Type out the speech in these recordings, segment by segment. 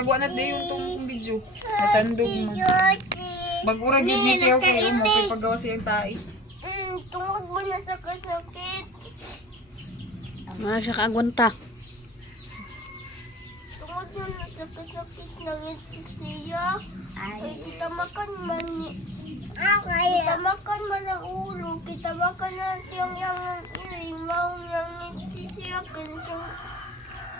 murag wa na di yung tong video. Natandog man. Bagura gid ni Teo kay mo kay paggawa siyang tai. Tungod mo na sa kasakit. Wala siya kaagwanta. Tungod mo na sa kasakit ng siya. Ay, kita makan man ni. Kita makan man ang ulo. Kita makan na tiyang yang iring. Maong yang siya.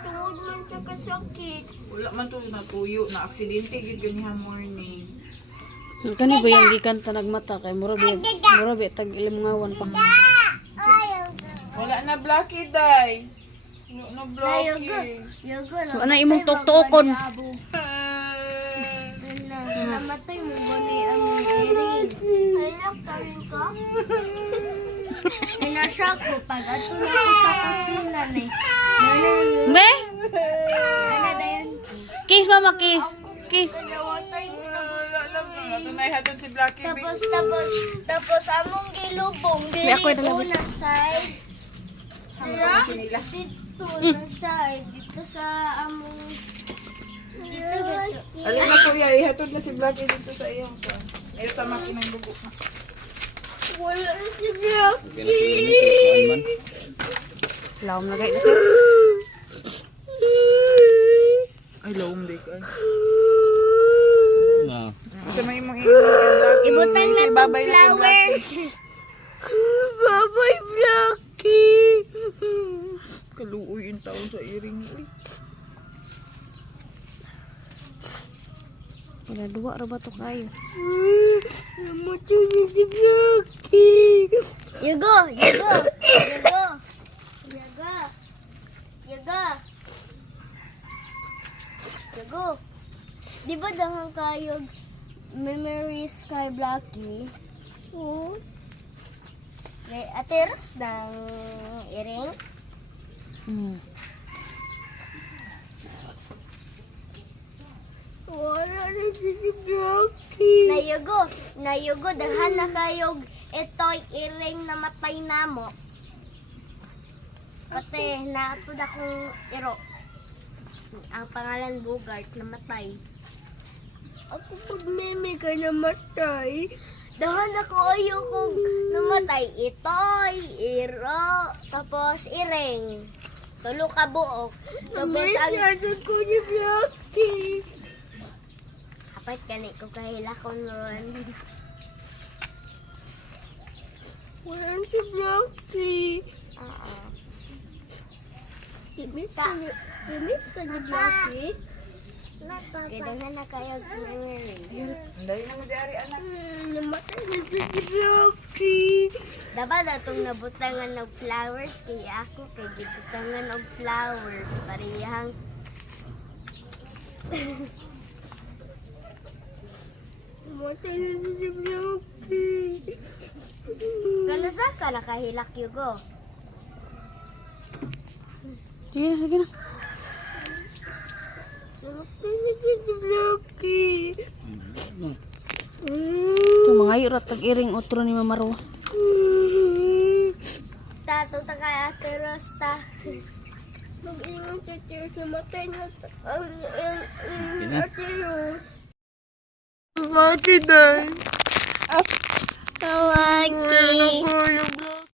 Tungod man sa kasakit. Wala man to natuyo na aksidente gid ganiha morning. Kani ba yung gikanta nagmata kay murabi tag ilimngawan pa. Wala na Blackie day. No na Blackie. So ana imong tuktukon. Namatay mo ba ni aming iring? Ay, laktarin ka? Inasya ko pag ato na ko sa kusina ni. Be? Ano dayon? Kiss mama kiss. Kiss. Nawatay mo na. Tunay hatod si Blackie. Tapos among gilubong May ako dili yung ko na side. Dito na side. Dito sa among dito. Alin na kuya, ihatod na si Blackie dito sa iyong ka. Ayaw tamakin ng dugo. Wala si Blackie. Lawom na gay. Ay, lawom day ka. Ah. Sa may imong Blackie. Ibutan na Si tong babay na kay flower. Blackie. Babay Blackie. Kaluoy yung taon sa iring. Uy. Wala duwa ra ba to kayo? Namatay niya si Blackie. Yago. Di ba dahang kayog memories kay Blackie? Oo. May ateros ng iring. Wala na si Blackie. Nayugo, daghan na kayog ito'y iring na matay namo. Pati, naapod akong iro. Ang pangalan Bogart, namatay. Ako pag meme ka namatay, dahan ako ayokong namatay. Ito'y iro, tapos iring. Tulo ka buok. Tapos ang... ko ni Blackie. Kapit ka ko kahila ko nun. Wala si Blackie. Imis ka ni Blackie? Kaya na kayo Ang dahil na madari anak. namatay na si Blackie. Dapat atong nabutangan ng flowers kaya ako kay gibutangan ng flowers parehang namatay na si Blackie. Kano saan ka nakahilak yugo? Sige na. Namatay na si Blackie. Ito mga irat tag iring utro ni Mama Marwa. Tato ta kay Ate Rosta. Mag-ingon si Tio sa matay na Ate Ros. Blackie day. Tawagi. Nahulog